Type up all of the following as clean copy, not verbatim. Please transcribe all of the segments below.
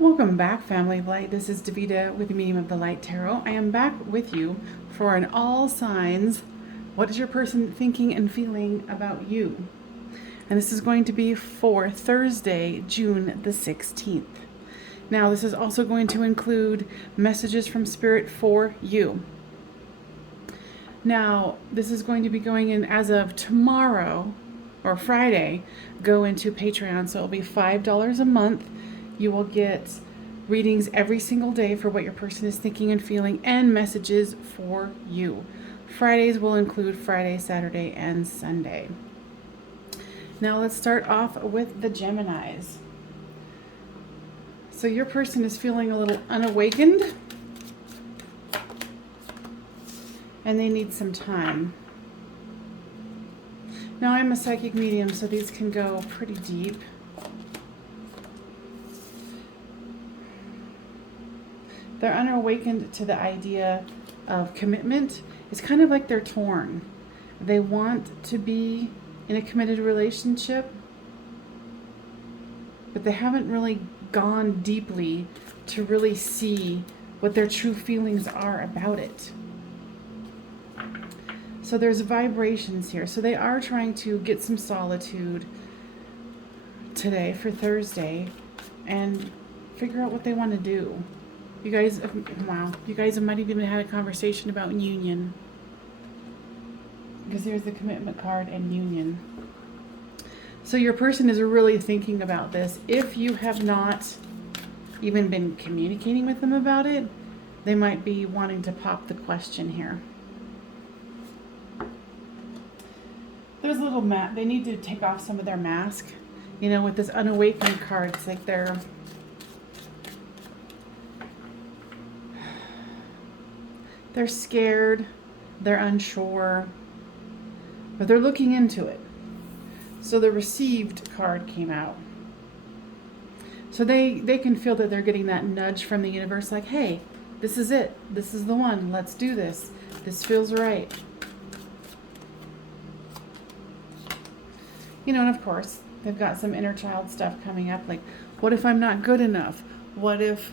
Welcome back, Family of Light. This is Davida with the Medium of the Light Tarot. I am back with you for an all signs. What is your person thinking and feeling about you? And this is going to be for Thursday, June the 16th. Now, this is also going to include messages from Spirit for you. Now, this is going to be going in as of tomorrow or Friday, go into Patreon. So it'll be $5 a month. You will get readings every single day for what your person is thinking and feeling and messages for you. Fridays will include Friday, Saturday, and Sunday. Now let's start off with the Geminis. So your person is feeling a little unawakened and they need some time. Now I'm a psychic medium, so these can go pretty deep. They're unawakened to the idea of commitment. It's kind of like they're torn. They want to be in a committed relationship, but they haven't really gone deeply to really see what their true feelings are about it. So there's vibrations here. So they are trying to get some solitude today for Thursday and figure out what they want to do. You guys, wow, you guys might have even had a conversation about union. Because there's the commitment card and union. So your person is really thinking about this. If you have not even been communicating with them about it, they might be wanting to pop the question here. There's a little mat. They need to take off some of their mask. You know, with this unawakened card, it's like they're scared, they're unsure, but they're looking into it. So the received card came out. So they can feel that they're getting that nudge from the universe, like, hey, this is it. This is the one. Let's do this. This feels right. You know, and of course, they've got some inner child stuff coming up, like, what if I'm not good enough? What if?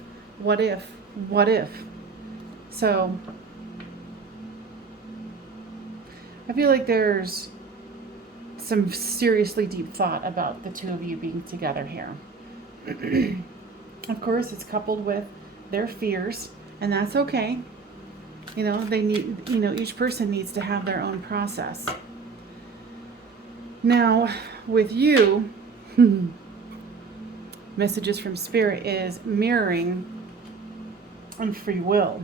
So I feel like there's some seriously deep thought about the two of you being together here. Of course, it's coupled with their fears, and that's okay. You know, they need, you know, each person needs to have their own process. Now, with you, messages from Spirit is mirroring and free will.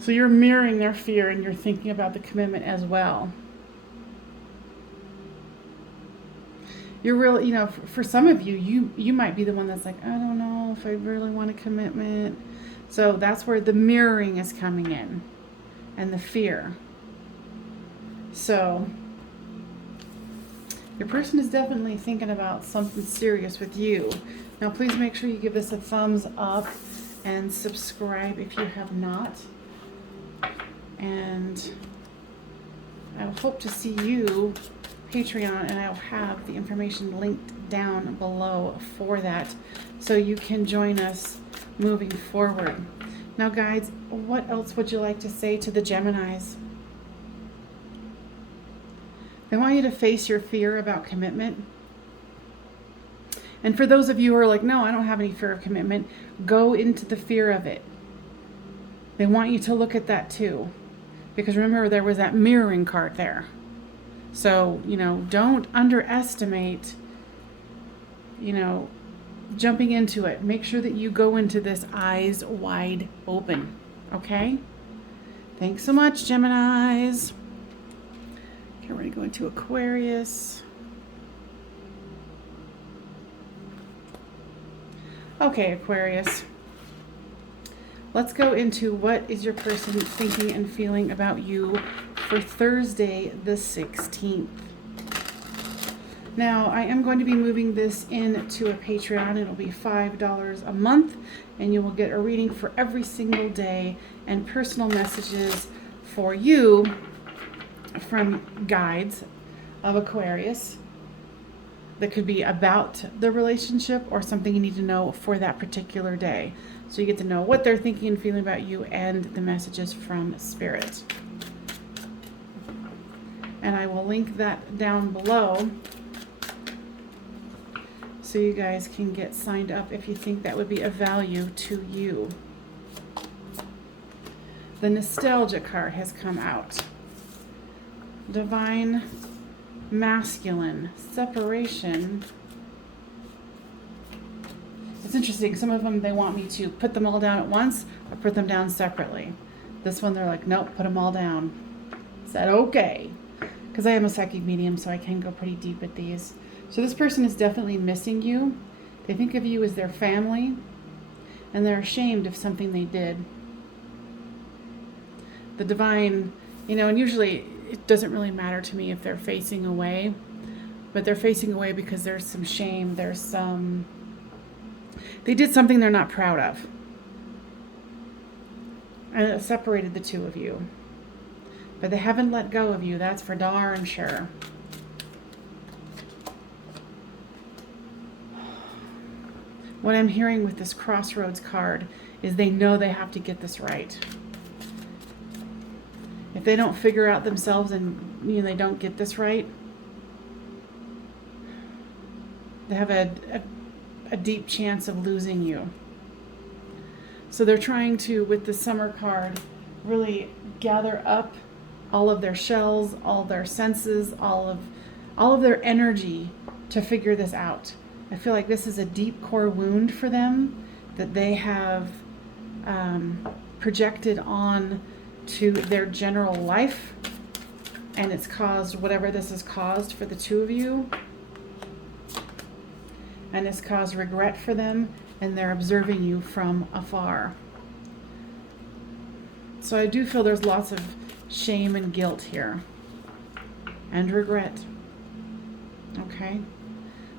So you're mirroring their fear and you're thinking about the commitment as well. You're really, you know, for some of you, you might be the one that's like, I don't know if I really want a commitment. So that's where the mirroring is coming in and the fear. So your person is definitely thinking about something serious with you. Now, please make sure you give this a thumbs up and subscribe if you have not. And I hope to see you Patreon, and I'll have the information linked down below for that so you can join us moving forward. Now, guys, what else would you like to say to the Geminis? They want you to face your fear about commitment. And for those of you who are like, no, I don't have any fear of commitment, go into the fear of it. They want you to look at that too. Because remember, there was that mirroring card there. So, you know, don't underestimate, you know, jumping into it. Make sure that you go into this eyes wide open. Okay? Thanks so much, Geminis. Okay, we're going to go into Aquarius. Okay, Aquarius. Let's go into what is your person thinking and feeling about you for Thursday the 16th. Now, I am going to be moving this into a Patreon. It'll be $5 a month, and you will get a reading for every single day and personal messages for you from guides of Aquarius. that could be about the relationship or something you need to know for that particular day. So you get to know what they're thinking and feeling about you and the messages from Spirit. And I will link that down below so you guys can get signed up if you think that would be of value to you. The Nostalgia card has come out. Divine Masculine, Separation. It's interesting. Some of them, they want me to put them all down at once or put them down separately. This one, they're like, nope, put them all down. I said, okay. Because I am a psychic medium, so I can go pretty deep at these. So this person is definitely missing you. They think of you as their family, and they're ashamed of something they did. The Divine, and usually it doesn't really matter to me if they're facing away, but they're facing away because there's some shame, they did something they're not proud of. And it separated the two of you. But they haven't let go of you, that's for darn sure. What I'm hearing with this Crossroads card is they know they have to get this right. If they don't figure out themselves and they don't get this right, they have a deep chance of losing you. So they're trying to, with the Summer card, really gather up all of their shells, all their senses, all of their energy to figure this out. I feel like this is a deep core wound for them that they have projected on to their general life, and it's caused whatever this has caused for the two of you, and it's caused regret for them, and they're observing you from afar. So I do feel there's lots of shame and guilt here and regret. Okay,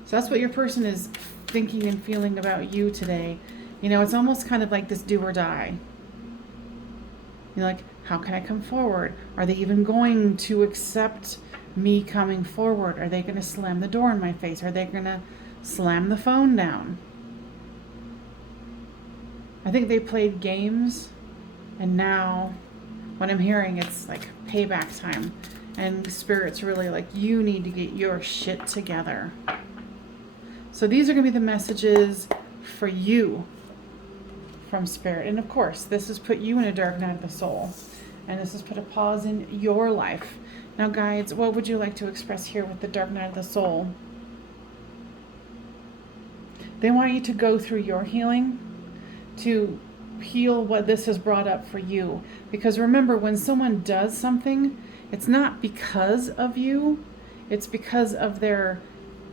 so that's what your person is thinking and feeling about you today. It's almost kind of like this do or die. You're like, how can I come forward? Are they even going to accept me coming forward? Are they going to slam the door in my face? Are they going to slam the phone down? I think they played games, and now what I'm hearing, it's like payback time. And Spirit's really like, you need to get your shit together. So these are going to be the messages for you from Spirit. And of course, this has put you in a dark night of the soul. And this has put a pause in your life. Now, guides, what would you like to express here with the dark night of the soul? They want you to go through your healing, to heal what this has brought up for you. Because remember, when someone does something, it's not because of you. It's because of their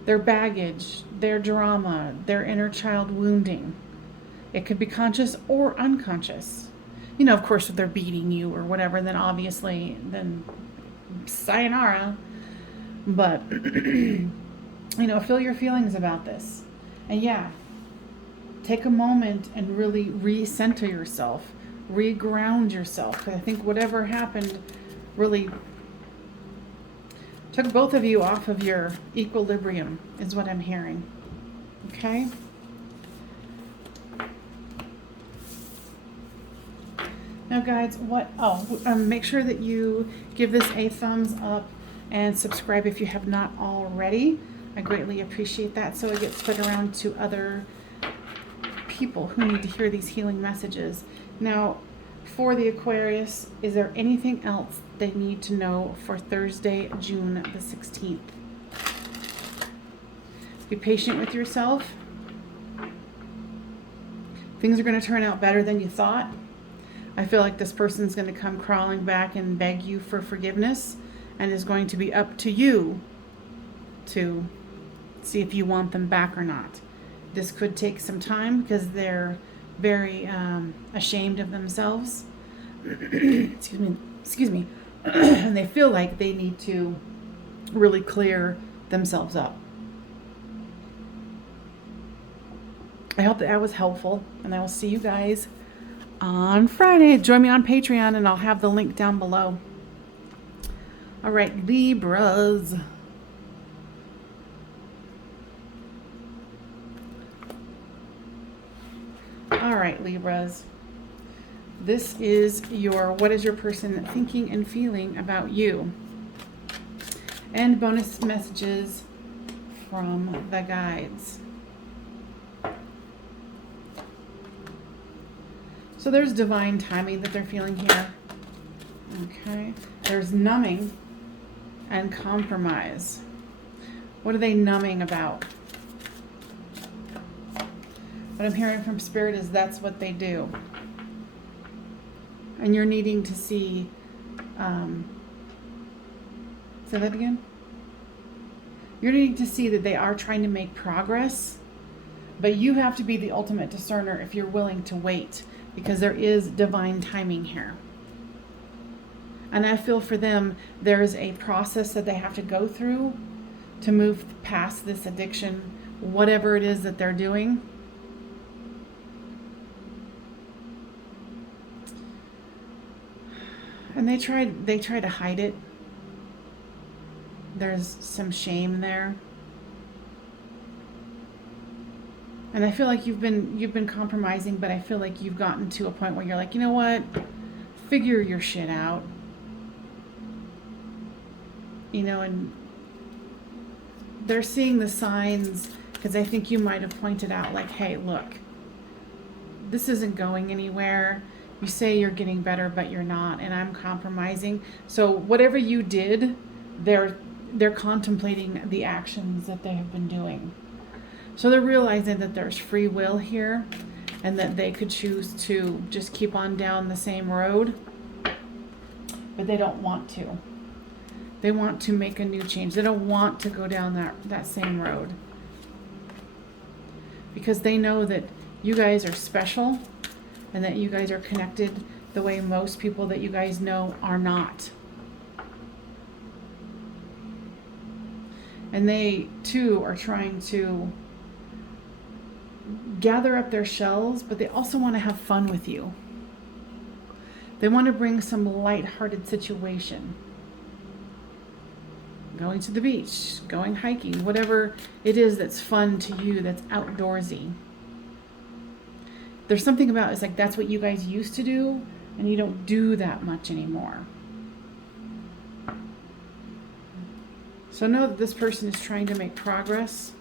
baggage, their drama, their inner child wounding. It could be conscious or unconscious. Of course, if they're beating you or whatever, then obviously, then sayonara. But, feel your feelings about this. And yeah, take a moment and really recenter yourself, reground yourself. Because I think whatever happened really took both of you off of your equilibrium, is what I'm hearing. Okay? Now, guys, make sure that you give this a thumbs up and subscribe if you have not already. I greatly appreciate that, so it gets put around to other people who need to hear these healing messages. Now, for the Aquarius, is there anything else they need to know for Thursday, June the 16th? Be patient with yourself. Things are going to turn out better than you thought. I feel like this person's going to come crawling back and beg you for forgiveness, and is going to be up to you to see if you want them back or not. This could take some time because they're very ashamed of themselves. Excuse me. And they feel like they need to really clear themselves up. I hope that was helpful, and I will see you guys on Friday. Join me on Patreon, and I'll have the link down below. All right, Libras. right, Libras. This is your, what is your person thinking and feeling about you? And bonus messages from the guides. So there's divine timing that they're feeling here. Okay. There's numbing and compromise. What are they numbing about? What I'm hearing from Spirit is that's what they do. And you're needing to see, say that again? You're needing to see that they are trying to make progress, but you have to be the ultimate discerner if you're willing to wait, because there is divine timing here. And I feel for them, there is a process that they have to go through to move past this addiction, whatever it is that they're doing. And they try to hide it. There's some shame there. And I feel like you've been compromising, but I feel like you've gotten to a point where you're like, you know what? Figure your shit out. You know, and they're seeing the signs, because I think you might have pointed out, like, hey, look, this isn't going anywhere. You say you're getting better, but you're not, and I'm compromising. So whatever you did, they're contemplating the actions that they have been doing. So they're realizing that there's free will here, and that they could choose to just keep on down the same road, but they don't want to. They want to make a new change. They don't want to go down that same road, because they know that you guys are special and that you guys are connected the way most people that you guys know are not. And they too are trying to gather up their shells, but they also want to have fun with you. They want to bring some lighthearted situation. Going to the beach, going hiking, whatever it is that's fun to you, that's outdoorsy. There's something about it's like that's what you guys used to do, and you don't do that much anymore. So know that this person is trying to make progress.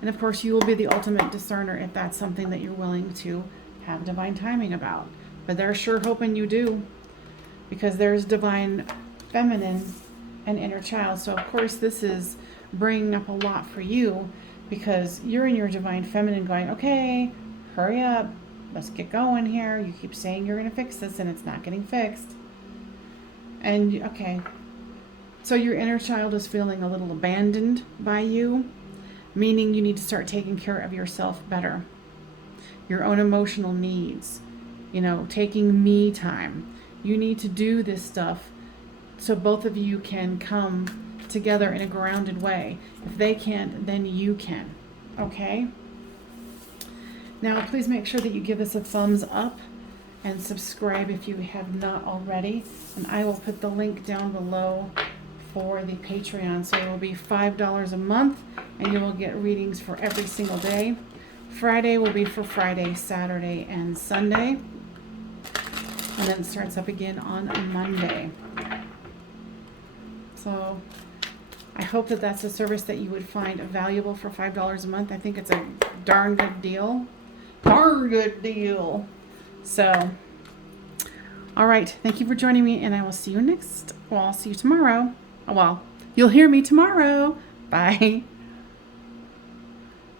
And of course, you will be the ultimate discerner if that's something that you're willing to have divine timing about. But they're sure hoping you do, because there's divine feminine and inner child. So of course, this is bringing up a lot for you, because you're in your divine feminine going, okay, hurry up, let's get going here. You keep saying you're going to fix this and it's not getting fixed. And okay, so your inner child is feeling a little abandoned by you, meaning you need to start taking care of yourself better. Your own emotional needs, you know, taking me time. You need to do this stuff so both of you can come together in a grounded way. If they can't, then you can. Okay? Now, please make sure that you give us a thumbs up and subscribe if you have not already. And I will put the link down below for the Patreon. So it will be $5 a month, and you will get readings for every single day. Friday will be for Friday, Saturday, and Sunday. And then it starts up again on Monday. So I hope that that's a service that you would find valuable for $5 a month. I think it's a darn good deal. Darn good deal. So, all right. Thank you for joining me, and I will see you next. Well, I'll see you tomorrow. Well, you'll hear me tomorrow. Bye.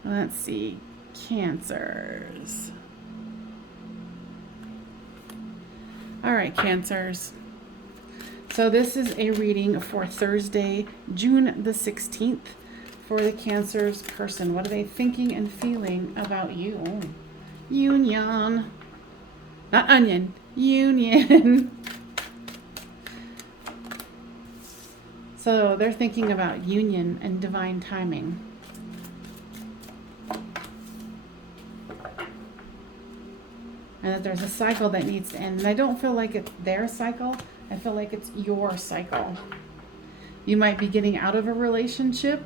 Let's see. Cancers. All right, Cancers. So this is a reading for Thursday, June the 16th for the Cancer's person. What are they thinking and feeling about you? Union. Not onion. Union. So they're thinking about union and divine timing. And that there's a cycle that needs to end. And I don't feel like it's their cycle. I feel like it's your cycle. You might be getting out of a relationship,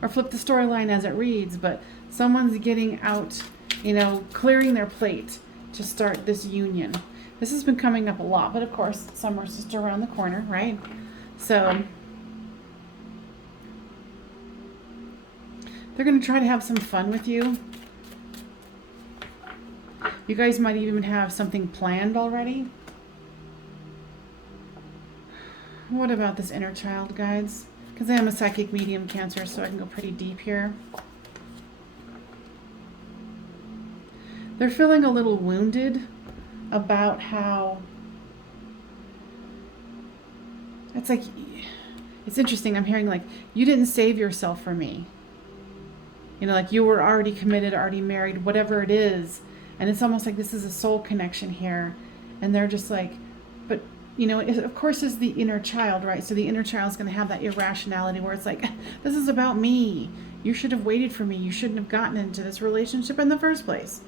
or flip the storyline as it reads, but someone's getting out you know, clearing their plate to start this union. This has been coming up a lot, but of course, summer's just around the corner, right? So they're going to try to have some fun with you. You guys might even have something planned already. What about this inner child, guys? Because I am a psychic medium Cancer, so I can go pretty deep here. They're feeling a little wounded about how it's like, it's interesting. I'm hearing like, you didn't save yourself for me. You know, like you were already committed, already married, whatever it is. And it's almost like this is a soul connection here. And they're just like, but, you know, it, of course, is the inner child, right? So the inner child is going to have that irrationality where it's like, this is about me. You should have waited for me. You shouldn't have gotten into this relationship in the first place.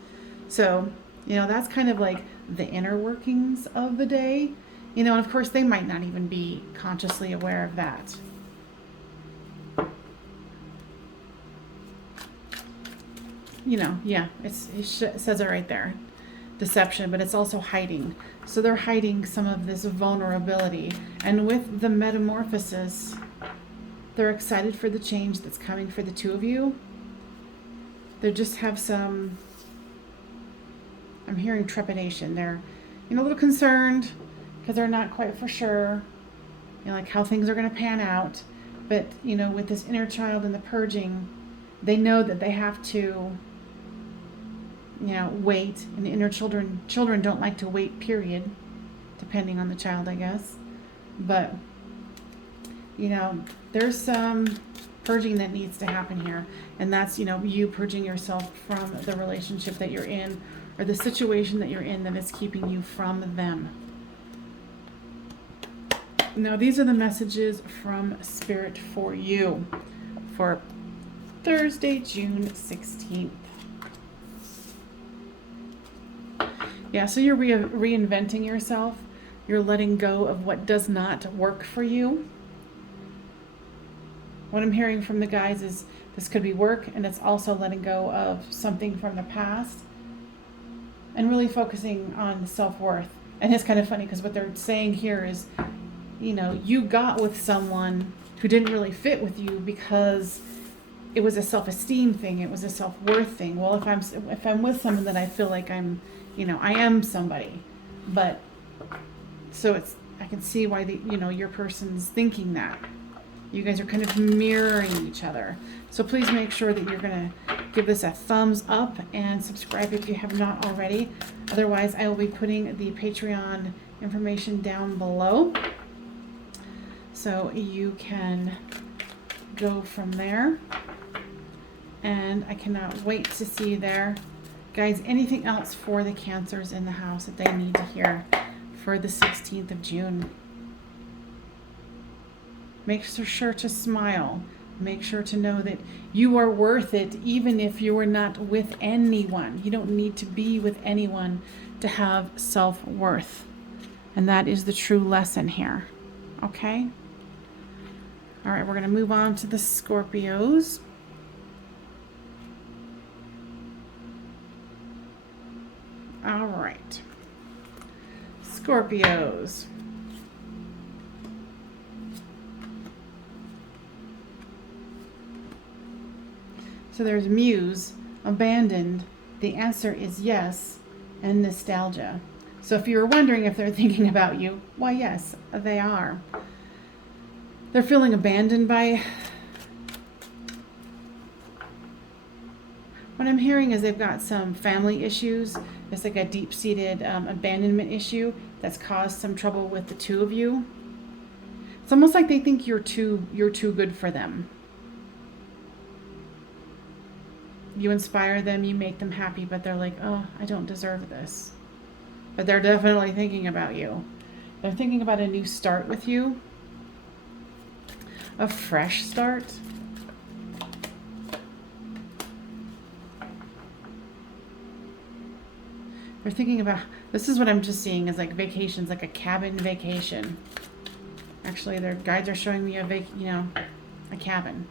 So, you know, that's kind of like the inner workings of the day. You know, and of course, they might not even be consciously aware of that. You know, yeah, it says it right there. Deception, but it's also hiding. So they're hiding some of this vulnerability. And with the metamorphosis, they're excited for the change that's coming for the two of you. They just have some, I'm hearing trepidation. They're, you know, a little concerned because they're not quite for sure, you know, like how things are going to pan out. But, you know, with this inner child and the purging, they know that they have to, you know, wait. And inner children don't like to wait, period, depending on the child, I guess. But, you know, there's some purging that needs to happen here. And that's, you know, you purging yourself from the relationship that you're in or the situation that you're in that is keeping you from them. Now, these are the messages from Spirit for you for Thursday, June 16th. Yeah, so you're reinventing yourself. You're letting go of what does not work for you. What I'm hearing from the guys is this could be work, and it's also letting go of something from the past and really focusing on self-worth. And it's kind of funny because what they're saying here is, you know, you got with someone who didn't really fit with you because it was a self-esteem thing. It was a self-worth thing. Well, if I'm with someone that I feel like I'm, you know, I am somebody, but so it's, I can see why the, you know, your person's thinking that. You guys are kind of mirroring each other. So please make sure that you're going to give this a thumbs up and subscribe if you have not already. Otherwise, I will be putting the Patreon information down below, so you can go from there. And I cannot wait to see you there. Guys, anything else for the Cancers in the house that they need to hear for the 16th of June? Make sure to smile. Make sure to know that you are worth it, even if you are not with anyone. You don't need to be with anyone to have self-worth. And that is the true lesson here. Okay? All right, we're going to move on to the Scorpios. All right. Scorpios. So there's muse, abandoned. The answer is yes, and nostalgia. So if you were wondering if they're thinking about you, why, yes, they are. They're feeling abandoned by... What I'm hearing is they've got some family issues. It's like a deep-seated abandonment issue that's caused some trouble with the two of you. It's almost like they think you're too good for them. You inspire them, you make them happy, but they're like, oh, I don't deserve this. But they're definitely thinking about you. They're thinking about a new start with you. A fresh start. They're thinking about, this is what I'm just seeing is like vacations, like a cabin vacation. Actually, their guides are showing me a cabin.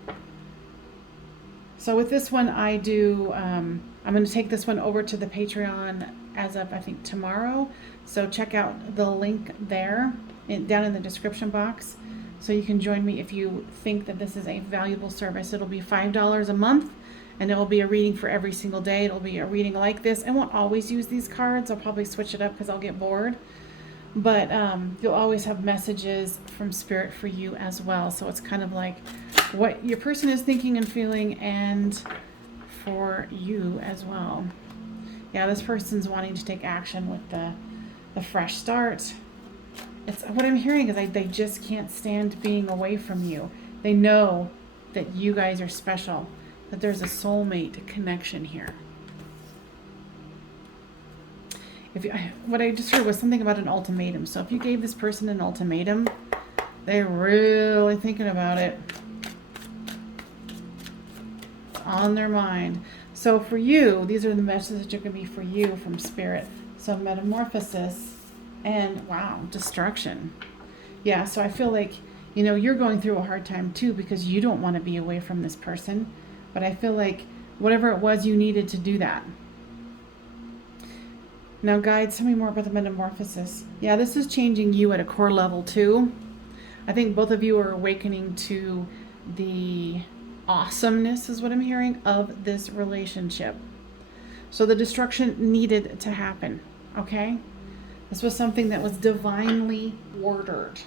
So with this one, I do, I'm going to take this one over to the Patreon as of, I think, tomorrow. So check out the link there down in the description box. So you can join me if you think that this is a valuable service. It'll be $5 a month, and it will be a reading for every single day. It'll be a reading like this. I won't always use these cards. I'll probably switch it up because I'll get bored. But you'll always have messages from Spirit for you as well. So it's kind of like what your person is thinking and feeling, and for you as well. Yeah, this person's wanting to take action with the fresh start. It's what I'm hearing is they just can't stand being away from you. They know that you guys are special, that there's a soulmate connection here. What I just heard was something about an ultimatum. So if you gave this person an ultimatum, they're really thinking about it. It's on their mind. So for you, these are the messages that are going to be for you from Spirit. So metamorphosis and, wow, destruction. Yeah, so I feel like, you're going through a hard time too because you don't want to be away from this person. But I feel like whatever it was, you needed to do that. Now, guides, tell me more about the metamorphosis. Yeah, this is changing you at a core level too. I think both of you are awakening to the awesomeness, is what I'm hearing, of this relationship. So the destruction needed to happen, okay? This was something that was divinely ordered.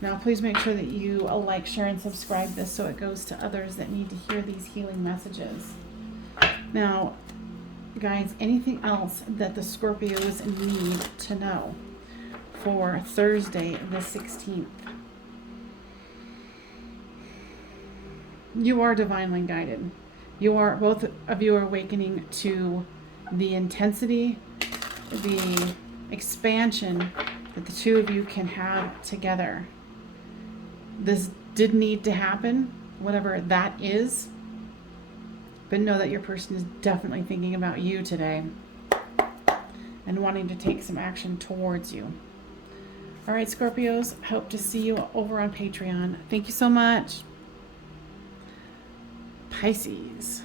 Now, please make sure that you like, share, and subscribe this so it goes to others that need to hear these healing messages. Now, guys, anything else that the Scorpios need to know for Thursday the 16th? You are divinely guided. Both of you are awakening to the intensity, the expansion that the two of you can have together. This did need to happen, whatever that is. But know that your person is definitely thinking about you today and wanting to take some action towards you. All right, Scorpios, hope to see you over on Patreon. Thank you so much. Pisces.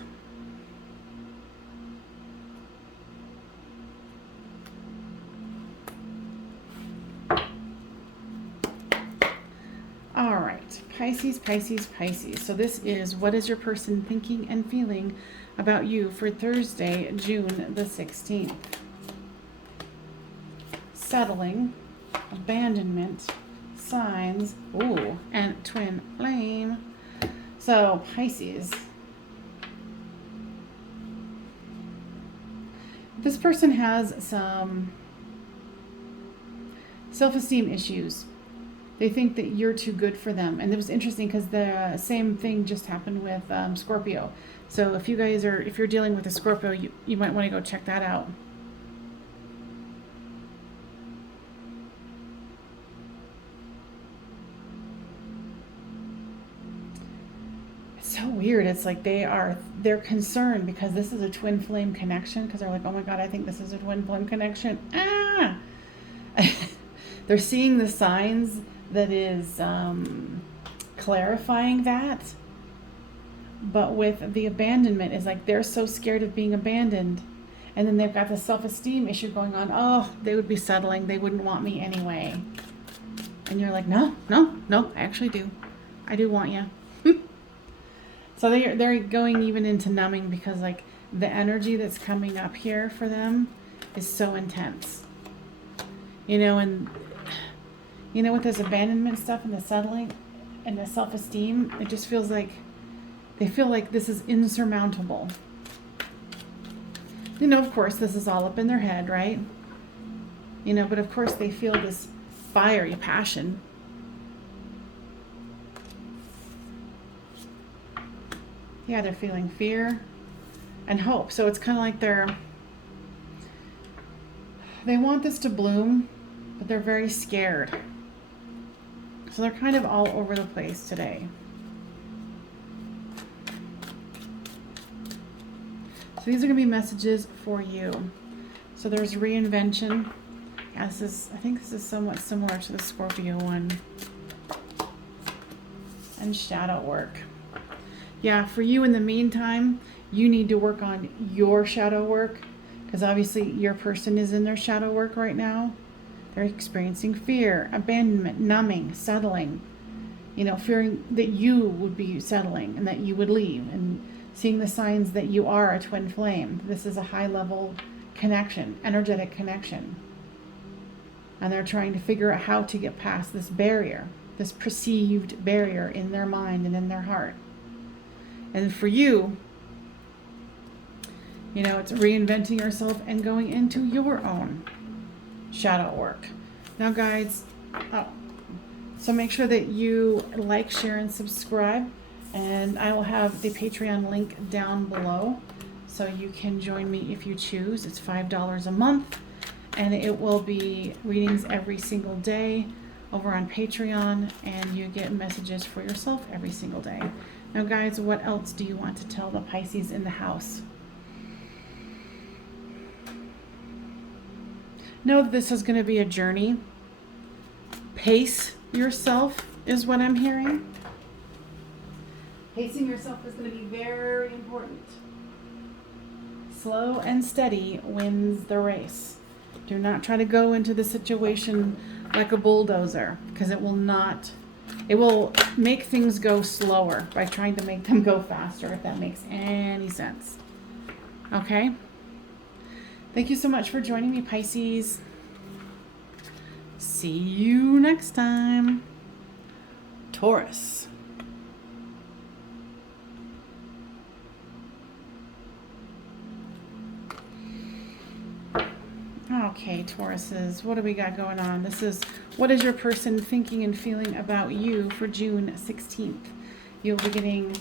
All right, Pisces, Pisces, Pisces. So this is what is your person thinking and feeling about you for Thursday, June the 16th. Settling, abandonment, signs, ooh, and twin flame. So Pisces. This person has some self-esteem issues. They think that you're too good for them. And it was interesting because the same thing just happened with Scorpio. So if you're dealing with a Scorpio, you might want to go check that out. It's so weird. It's like they're concerned because this is a twin flame connection, because they're like, oh my God, I think this is a twin flame connection. They're seeing the signs that is clarifying that. But with the abandonment, is like they're so scared of being abandoned. And then they've got the self-esteem issue going on. Oh, they would be settling. They wouldn't want me anyway. And you're like, no, I actually do. I do want you. So they're going even into numbing because like the energy that's coming up here for them is so intense. And with this abandonment stuff and the settling and the self-esteem, it just feels like they feel like this is insurmountable. Of course, this is all up in their head, right? But of course they feel this fiery passion. Yeah, they're feeling fear and hope. So it's kind of like they want this to bloom, but they're very scared. So they're kind of all over the place today. So these are going to be messages for you. So there's reinvention. Yeah, I think this is somewhat similar to the Scorpio one. And shadow work. Yeah, for you in the meantime, you need to work on your shadow work, because obviously your person is in their shadow work right now. They're experiencing fear, abandonment, numbing, settling, fearing that you would be settling and that you would leave, and seeing the signs that you are a twin flame. This is a high level connection, energetic connection. And they're trying to figure out how to get past this barrier, this perceived barrier in their mind and in their heart. And for you, it's reinventing yourself and going into your own shadow work. Now, guys, so make sure that you like, share, and subscribe. And I will have the Patreon link down below, so you can join me if you choose. It's $5 a month, and it will be readings every single day over on Patreon, and you get messages for yourself every single day. Now, guys, what else do you want to tell the Pisces in the house? Know that this is going to be a journey. Pace yourself is what I'm hearing. Pacing yourself is going to be very important. Slow and steady wins the race. Do not try to go into the situation like a bulldozer, because it will make things go slower by trying to make them go faster, if that makes any sense. Okay? Thank you so much for joining me, Pisces. See you next time. Taurus. Okay, Tauruses, what do we got going on? This is, what is your person thinking and feeling about you for June 16th? You'll be getting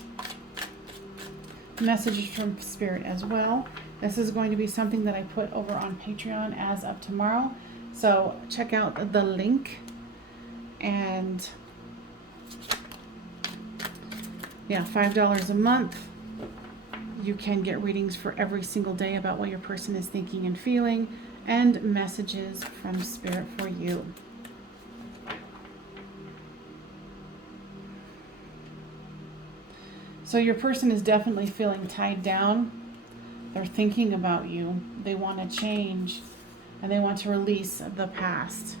messages from Spirit as well. This is going to be something that I put over on Patreon as of tomorrow. So check out the link. And yeah, $5 a month. You can get readings for every single day about what your person is thinking and feeling, and messages from Spirit for you. So your person is definitely feeling tied down. They're thinking about you. They want to change, and they want to release the past.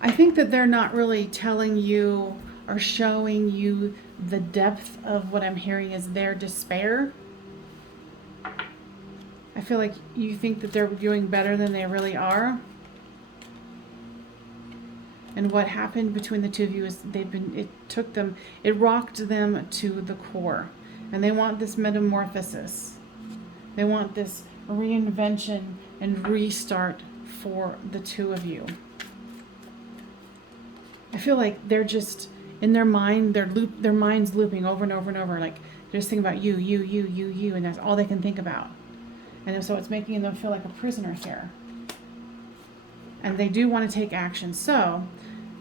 I think that they're not really telling you or showing you the depth of what I'm hearing is their despair. I feel like you think that they're doing better than they really are. And what happened between the two of you is it rocked them to the core. And they want this metamorphosis. They want this reinvention and restart for the two of you. I feel like they're just, in their mind, their mind's looping over and over and over. Like, they're just thinking about you, and that's all they can think about. And so it's making them feel like a prisoner here. And they do want to take action. So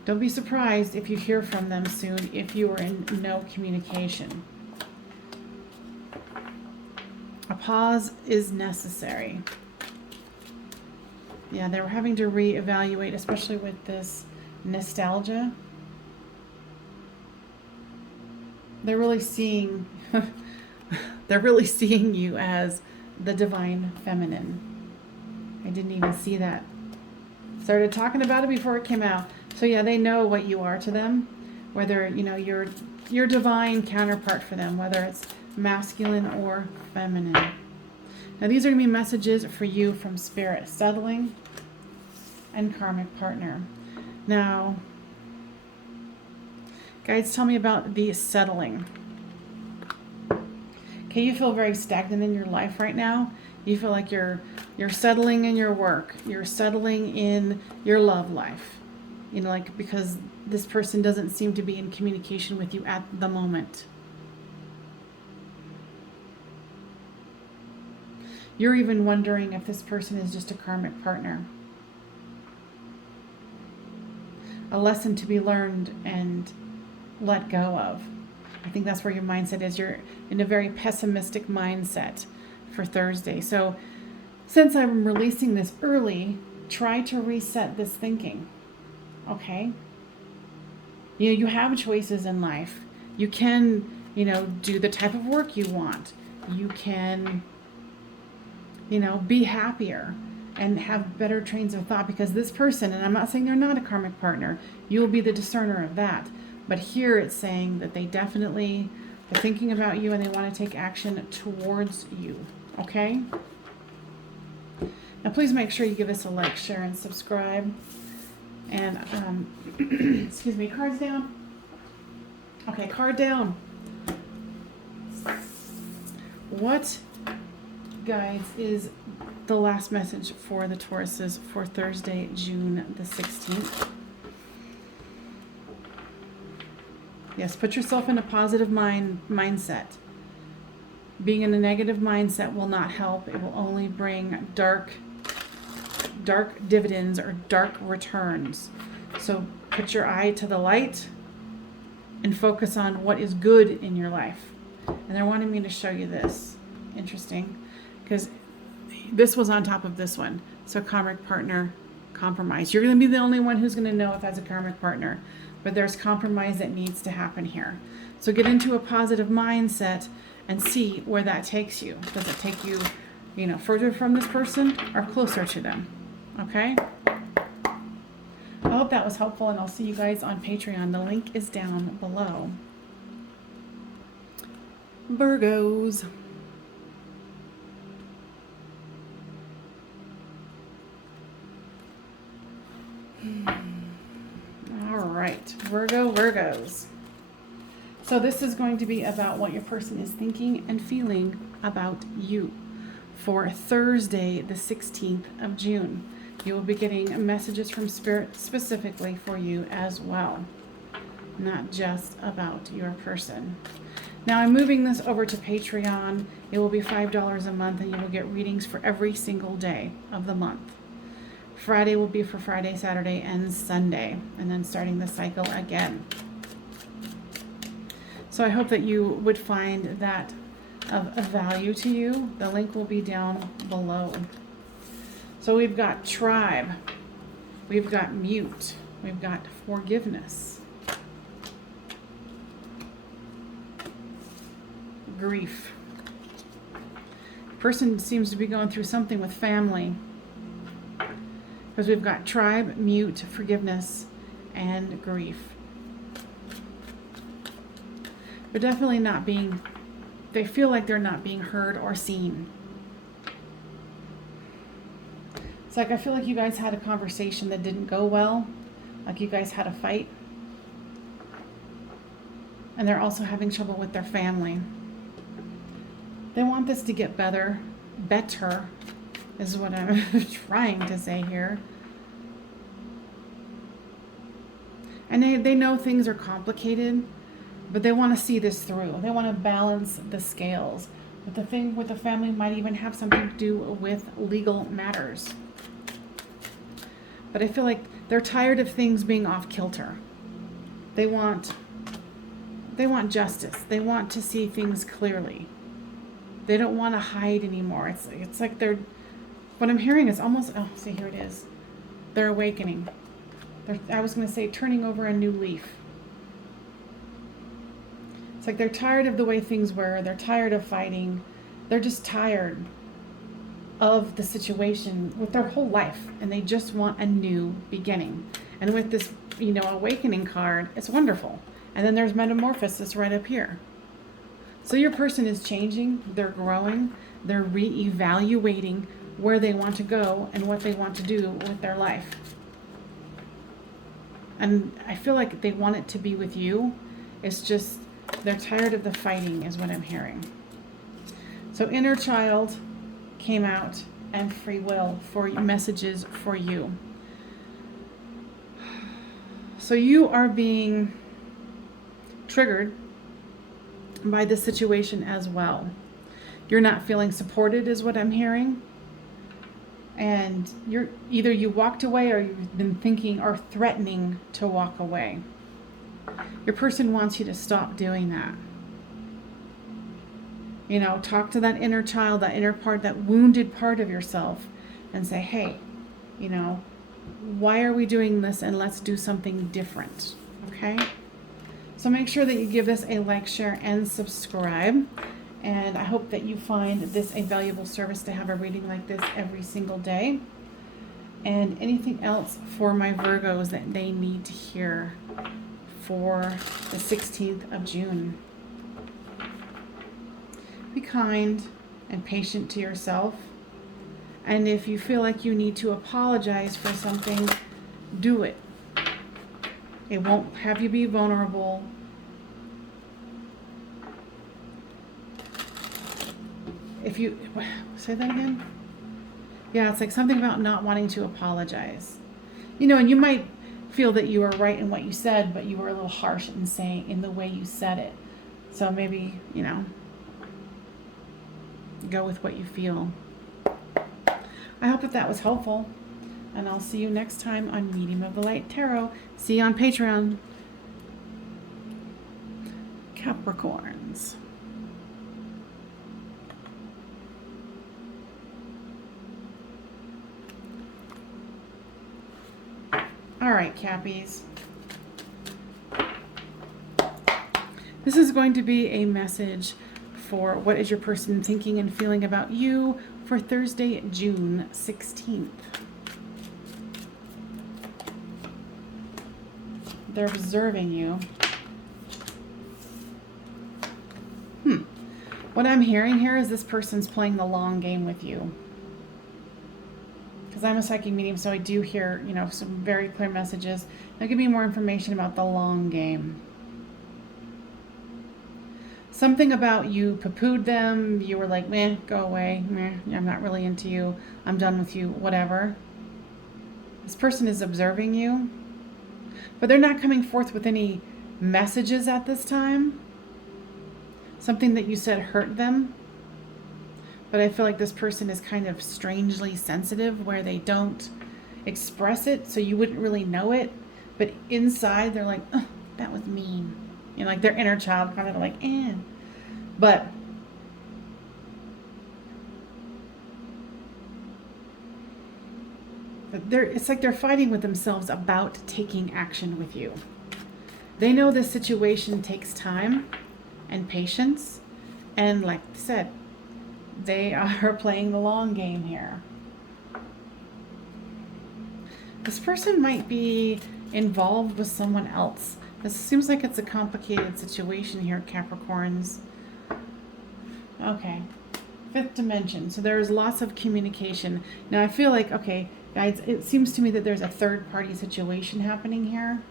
don't be surprised if you hear from them soon if you are in no communication. A pause is necessary. Yeah, they were having to reevaluate, especially with this nostalgia. They're really seeing you as the divine feminine. I didn't even see that. Started talking about it before it came out. So yeah, they know what you are to them, whether you're your divine counterpart for them, whether it's masculine or feminine. Now these are going to be messages for you from Spirit: settling and karmic partner. Now, guides, tell me about the settling. Okay, you feel very stagnant in your life right now. You feel like you're settling in your work. You're settling in your love life. Because this person doesn't seem to be in communication with you at the moment. You're even wondering if this person is just a karmic partner. A lesson to be learned and let go of. I think that's where your mindset is. You're in a very pessimistic mindset for Thursday. So since I'm releasing this early, try to reset this thinking. Okay? You have choices in life. You can, do the type of work you want. You can, be happier and have better trains of thought, because this person, and I'm not saying they're not a karmic partner, you will be the discerner of that. But here it's saying that they're thinking about you and they want to take action towards you. Okay? Now please make sure you give us a like, share, and subscribe. And, excuse me, cards down. Okay, card down. What, guys, is the last message for the Tauruses for Thursday, June the 16th? Yes, put yourself in a positive mindset. Being in a negative mindset will not help. It will only bring dark dividends or dark returns. So put your eye to the light and focus on what is good in your life. And they're wanting me to show you this. Interesting, because this was on top of this one. So karmic partner, compromise. You're going to be the only one who's going to know if that's a karmic partner. But there's compromise that needs to happen here. So get into a positive mindset and see where that takes you. Does it take you, further from this person or closer to them? Okay? I hope that was helpful, and I'll see you guys on Patreon. The link is down below. Virgos. All right, Virgos. So this is going to be about what your person is thinking and feeling about you for Thursday, the 16th of June. You will be getting messages from Spirit specifically for you as well, not just about your person. Now I'm moving this over to Patreon. It will be $5 a month, and you will get readings for every single day of the month. Friday will be for Friday, Saturday, and Sunday, and then starting the cycle again. So I hope that you would find that of value to you. The link will be down below. So we've got tribe, we've got mute, we've got forgiveness, grief. Person seems to be going through something with family, because we've got tribe, mute, forgiveness, and grief. They're definitely they feel like they're not being heard or seen. It's like I feel like you guys had a conversation that didn't go well, like you guys had a fight. And they're also having trouble with their family. They want this to get better is what I'm trying to say here. And they know things are complicated, but they want to see this through. They want to balance the scales. But the thing with the family might even have something to do with legal matters. But I feel like they're tired of things being off kilter. They want justice. They want to see things clearly. They don't want to hide anymore. It's like what I'm hearing is almost, see, here it is. They're awakening. I was going to say turning over a new leaf. It's like they're tired of the way things were. They're tired of fighting. They're just tired of the situation with their whole life, and they just want a new beginning. And with this, awakening card, it's wonderful. And then there's metamorphosis right up here. So your person is changing, they're growing, they're reevaluating where they want to go and what they want to do with their life. And I feel like they want it to be with you. It's just they're tired of the fighting is what I'm hearing. So inner child came out, and free will for messages for you. So you are being triggered by this situation as well. You're not feeling supported is what I'm hearing. And you walked away, or you've been thinking or threatening to walk away. Your person wants you to stop doing that. Talk to that inner child, that inner part, that wounded part of yourself, and say, hey, why are we doing this? And let's do something different. Okay? So make sure that you give this a like, share, and subscribe. And I hope that you find this a valuable service to have a reading like this every single day. And anything else for my Virgos that they need to hear for the 16th of June. Be kind and patient to yourself. And if you feel like you need to apologize for something, do it. It won't have you be vulnerable. If you, say that again? Yeah, it's like something about not wanting to apologize. You know, and you might feel that you were right in what you said, but you were a little harsh in the way you said it. So maybe, you know, go with what you feel. I hope that was helpful. And I'll see you next time on Medium of the Light Tarot. See you on Patreon. Capricorns. All right, Cappies. This is going to be a message for what is your person thinking and feeling about you for Thursday, June 16th. They're observing you. What I'm hearing here is this person's playing the long game with you. Because I'm a psychic medium, so I do hear, you know, some very clear messages. They'll give me more information about the long game. Something about you poo-pooed them. You were like, meh, go away. Meh, I'm not really into you. I'm done with you, whatever. This person is observing you. But they're not coming forth with any messages at this time. Something that you said hurt them. But I feel like this person is kind of strangely sensitive where they don't express it, so you wouldn't really know it. But inside, they're like, oh, that was mean. You know, like their inner child kind of like, eh. But it's like they're fighting with themselves about taking action with you. They know this situation takes time and patience. And like I said, they are playing the long game here. This person might be involved with someone else. This seems like it's a complicated situation here, Capricorns. Okay. Fifth dimension. So there's lots of communication. Now I feel like, okay, guys, it seems to me that there's a third-party situation happening here.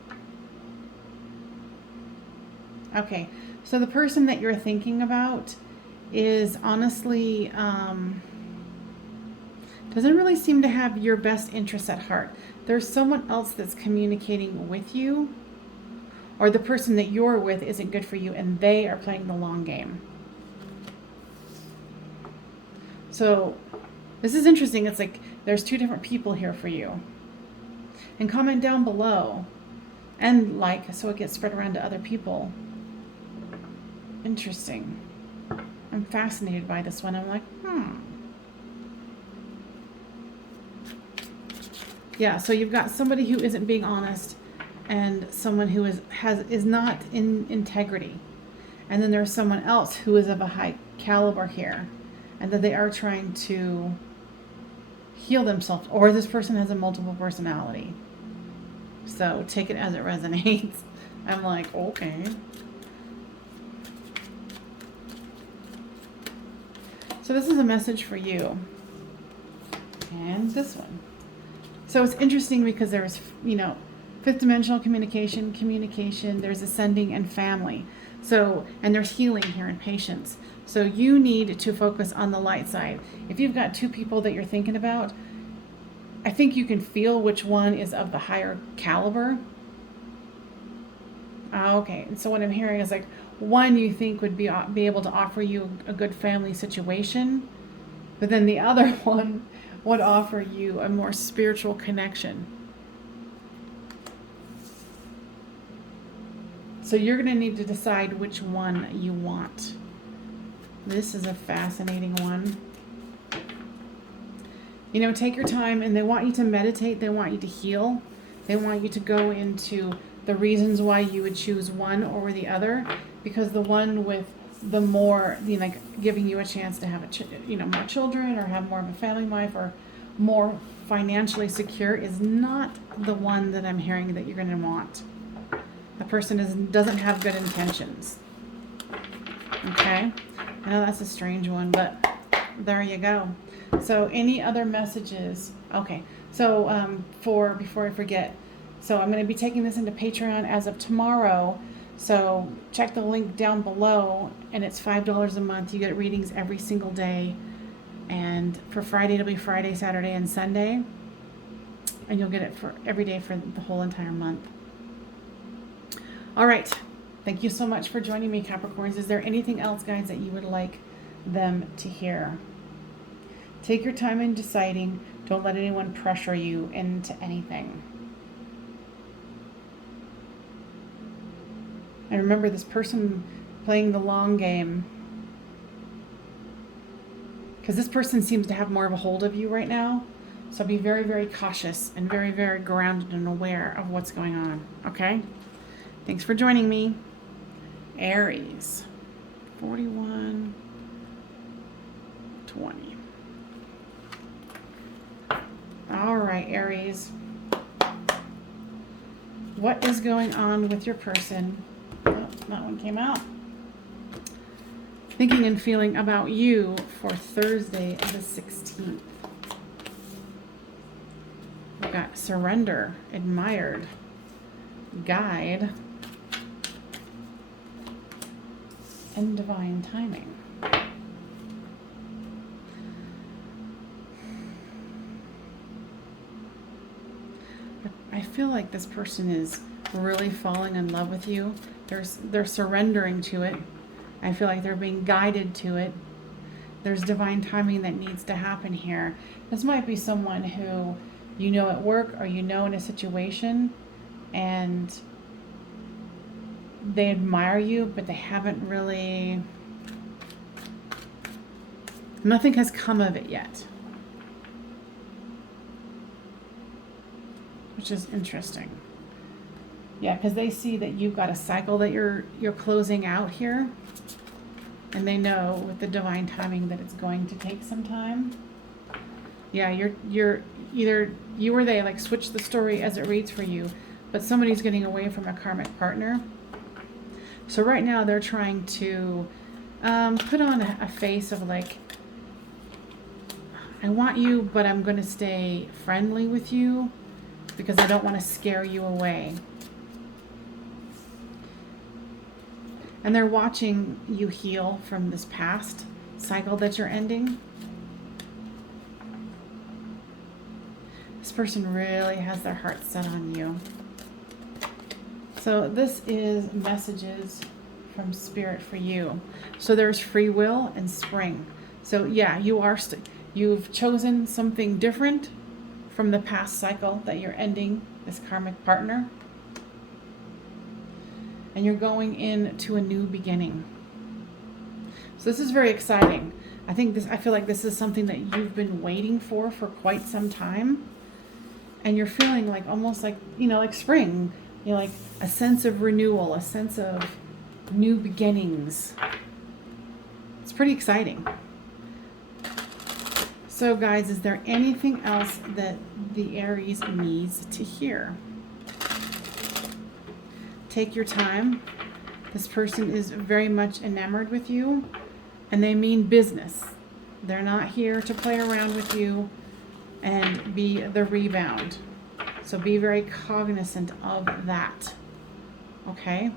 Okay. So the person that you're thinking about is honestly doesn't really seem to have your best interests at heart. There's someone else that's communicating with you, or the person that you're with isn't good for you and they are playing the long game. So this is interesting. It's like there's two different people here for you. And comment down below and like so it gets spread around to other people. Interesting. I'm fascinated by this one. I'm like, Yeah, so you've got somebody who isn't being honest and someone who is not in integrity. And then there's someone else who is of a high caliber here. And that they are trying to heal themselves. Or this person has a multiple personality. So take it as it resonates. I'm like, okay. So this is a message for you. And this one. So it's interesting because there's, you know, fifth dimensional communication, there's ascending and family. So, and there's healing here and patience. So you need to focus on the light side. If you've got two people that you're thinking about, I think you can feel which one is of the higher caliber. Okay, and so what I'm hearing is like one you think would be able to offer you a good family situation, but then the other one would offer you a more spiritual connection. So you're going to need to decide which one you want. This is a fascinating one. You know, take your time, and they want you to meditate. They want you to heal. They want you to go into the reasons why you would choose one over the other, because the one with the more, like giving you a chance to have more children or have more of a family life or more financially secure is not the one that I'm hearing that you're going to want. The person doesn't have good intentions. Okay? I know that's a strange one, but there you go. So any other messages? Okay. So before I forget, so I'm going to be taking this into Patreon as of tomorrow. So check the link down below, and it's $5 a month. You get readings every single day. And for Friday, it'll be Friday, Saturday, and Sunday. And you'll get it for every day for the whole entire month. All right. Thank you so much for joining me, Capricorns. Is there anything else, guys, that you would like them to hear? Take your time in deciding. Don't let anyone pressure you into anything. And remember, this person playing the long game, because this person seems to have more of a hold of you right now. So be very, very cautious and very, very grounded and aware of what's going on. Okay? Thanks for joining me. Aries. 41, 20. All right, Aries. What is going on with your person? Oh, that one came out. Thinking and feeling about you for Thursday the 16th. We've got surrender, admired, guide, and divine timing. I feel like this person is really falling in love with you. They're surrendering to it. I feel like they're being guided to it. There's divine timing that needs to happen here. This might be someone who you know at work or you know in a situation, and they admire you, but they haven't really, nothing has come of it yet. Which is interesting. Yeah, because they see that you've got a cycle that you're closing out here. And they know with the divine timing that it's going to take some time. Yeah, you're either you or they, like, switch the story as it reads for you, but somebody's getting away from a karmic partner. So right now they're trying to put on a face of like, I want you, but I'm going to stay friendly with you because I don't want to scare you away. And they're watching you heal from this past cycle that you're ending. This person really has their heart set on you. So this is messages from Spirit for you. So there's free will and spring. So yeah, you've chosen something different from the past cycle that you're ending, this karmic partner. And you're going into a new beginning. So this is very exciting. I feel like this is something that you've been waiting for quite some time. And you're feeling like almost like, like spring, like a sense of renewal, a sense of new beginnings. It's pretty exciting. So guys, is there anything else that the Aries needs to hear? Take your time. This person is very much enamored with you, and they mean business. They're not here to play around with you and be the rebound. So be very cognizant of that. Okay?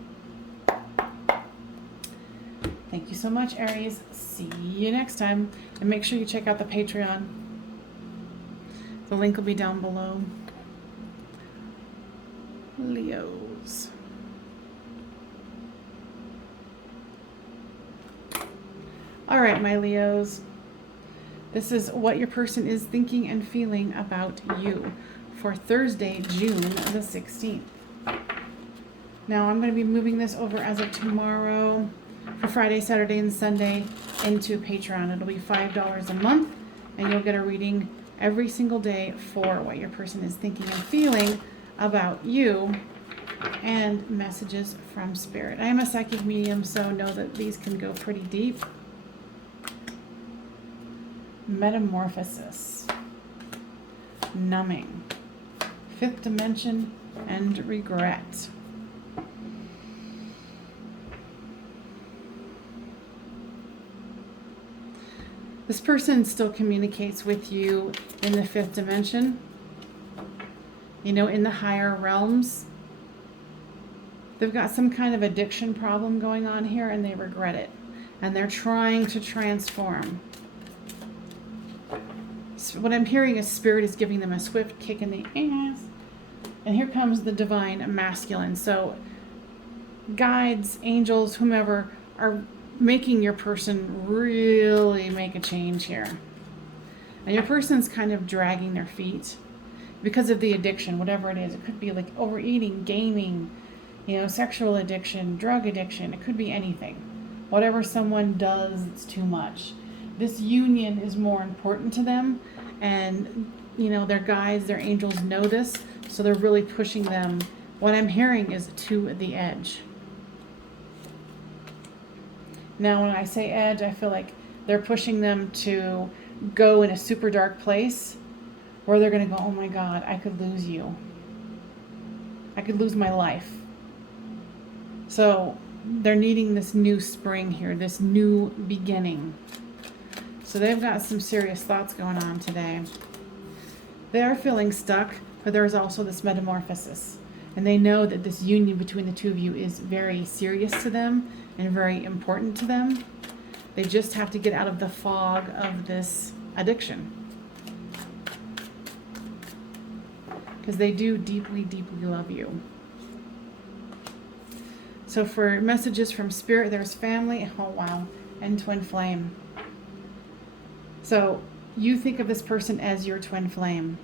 Thank you so much, Aries. See you next time. And make sure you check out the Patreon. The link will be down below. Leos. All right, my Leos. This is what your person is thinking and feeling about you for Thursday, June the 16th. Now, I'm going to be moving this over as of tomorrow for Friday, Saturday, and Sunday into Patreon. It'll be $5 a month, and you'll get a reading every single day for what your person is thinking and feeling about you and messages from Spirit. I am a psychic medium, so know that these can go pretty deep. Metamorphosis, numbing, fifth dimension, and regret. This person still communicates with you in the fifth dimension, you know, in the higher realms. They've got some kind of addiction problem going on here, and they regret it. And they're trying to transform. So what I'm hearing is Spirit is giving them a swift kick in the ass. And here comes the divine masculine. So guides, angels, whomever are making your person really make a change here. And your person's kind of dragging their feet because of the addiction, whatever it is. It could be like overeating, gaming, you know, sexual addiction, drug addiction. It could be anything. Whatever someone does, it's too much. This union is more important to them, and you know, their guides, their angels know this, so they're really pushing them. What I'm hearing is to the edge. Now, when I say edge, I feel like they're pushing them to go in a super dark place where they're going to go, oh my God, I could lose you. I could lose my life. So they're needing this new spring here, this new beginning. So they've got some serious thoughts going on today. They are feeling stuck, but there's also this metamorphosis. And they know that this union between the two of you is very serious to them and very important to them. They just have to get out of the fog of this addiction. Because they do deeply, deeply love you. So for messages from Spirit, there's family, oh wow, and twin flame. So you think of this person as your twin flame.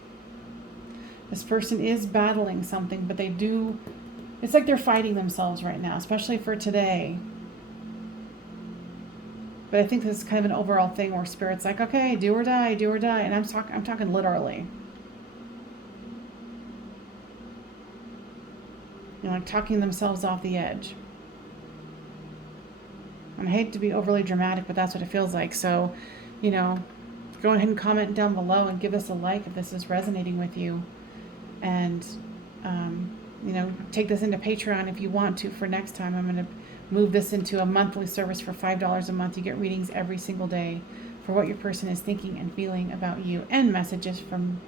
This person is battling something, but they do, it's like they're fighting themselves right now, especially for today. But I think this is kind of an overall thing where Spirit's like, okay, do or die, do or die. And I'm talking literally. You know, like talking themselves off the edge. And I hate to be overly dramatic, but that's what it feels like. So, you know, go ahead and comment down below and give us a like if this is resonating with you. And, you know, take this into Patreon if you want to for next time. I'm going to move this into a monthly service for $5 a month. You get readings every single day for what your person is thinking and feeling about you, and messages from,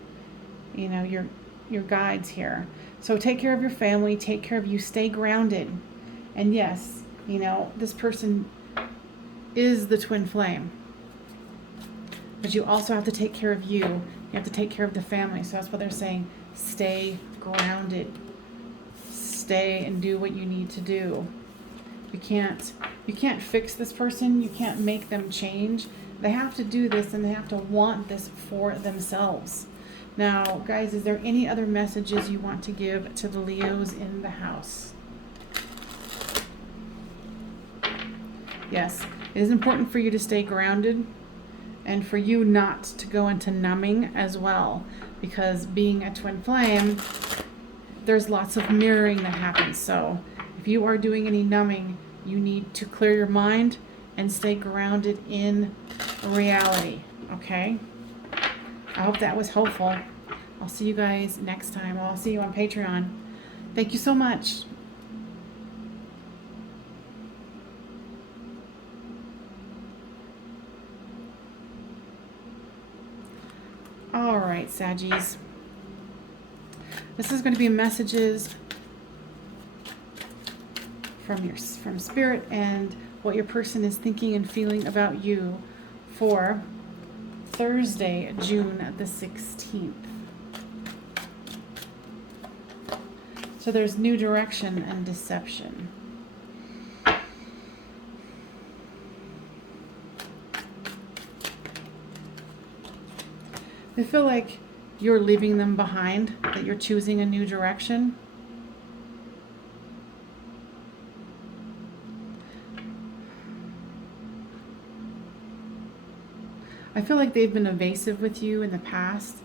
you know, your guides here. So take care of your family, take care of you, stay grounded. And yes, you know, this person is the twin flame. But you also have to take care of you. You have to take care of the family. So that's what they're saying. Stay grounded. Stay and do what you need to do. You can't fix this person. You can't make them change. They have to do this, and they have to want this for themselves. Now, guys, is there any other messages you want to give to the Leos in the house? Yes, it is important for you to stay grounded and for you not to go into numbing as well, because being a twin flame, there's lots of mirroring that happens. So if you are doing any numbing, you need to clear your mind and stay grounded in reality, okay? I hope that was helpful. I'll see you guys next time. I'll see you on Patreon. Thank you so much. All right, Saggies. This is going to be messages from Spirit and what your person is thinking and feeling about you for Thursday, June the 16th. So there's new direction and deception. They feel like you're leaving them behind, that you're choosing a new direction. I feel like they've been evasive with you in the past,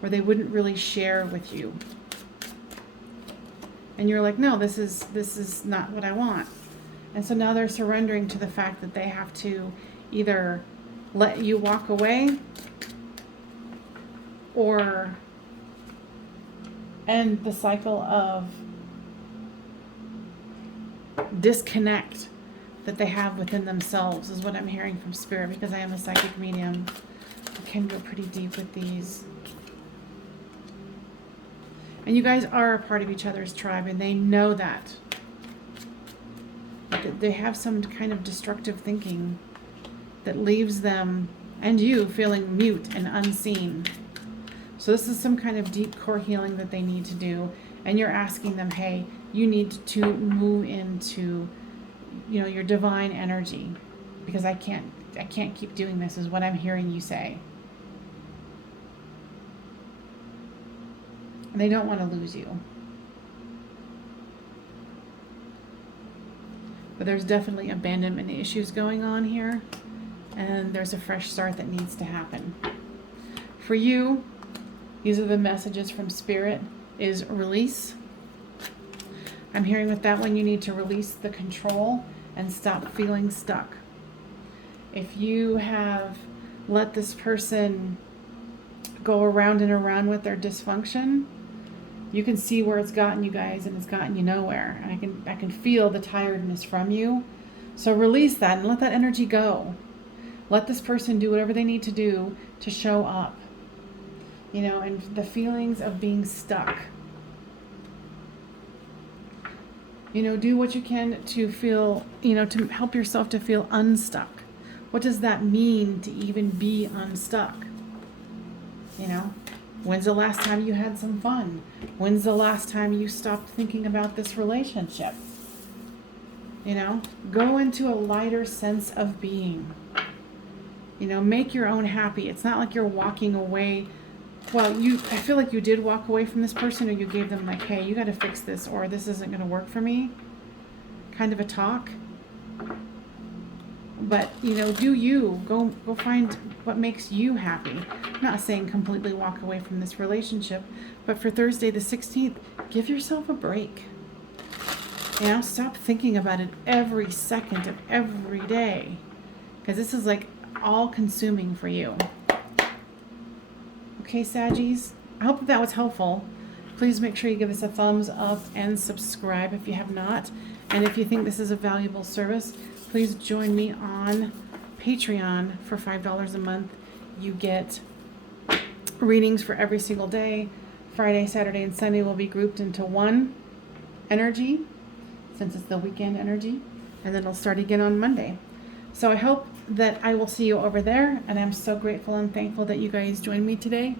where they wouldn't really share with you. And you're like, no, this is not what I want. And so now they're surrendering to the fact that they have to either let you walk away or end the cycle of disconnect that they have within themselves, is what I'm hearing from Spirit, because I am a psychic medium. I can go pretty deep with these. And you guys are a part of each other's tribe, and they know that. They have some kind of destructive thinking that leaves them and you feeling mute and unseen. So this is some kind of deep core healing that they need to do. And you're asking them, hey, you need to move into, your divine energy, because I can't keep doing this, is what I'm hearing you say. And they don't want to lose you. But there's definitely abandonment issues going on here. And there's a fresh start that needs to happen. For you, these are the messages from Spirit, is release. I'm hearing with that one, you need to release the control and stop feeling stuck. If you have let this person go around and around with their dysfunction, you can see where it's gotten you guys, and it's gotten you nowhere. And I can feel the tiredness from you. So release that and let that energy go. Let this person do whatever they need to do to show up. And the feelings of being stuck. Do what you can to feel, to help yourself to feel unstuck. What does that mean to even be unstuck? When's the last time you had some fun? When's the last time you stopped thinking about this relationship? Go into a lighter sense of being. Make your own happy. It's not like you're walking away. Well, I feel like you did walk away from this person, or you gave them like, hey, you got to fix this, or this isn't going to work for me. Kind of a talk. But, do you. Go find what makes you happy. I'm not saying completely walk away from this relationship, but for Thursday the 16th, give yourself a break. Stop thinking about it every second of every day. Because this is like all consuming for you. Okay, Saggies? I hope that was helpful. Please make sure you give us a thumbs up and subscribe if you have not. And if you think this is a valuable service, please join me on Patreon for $5 a month. You get readings for every single day. Friday, Saturday, and Sunday will be grouped into one energy, since it's the weekend energy. And then it'll start again on Monday. So I hope that I will see you over there. And I'm so grateful and thankful that you guys joined me today.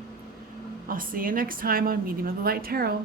I'll see you next time on Medium of the Light Tarot.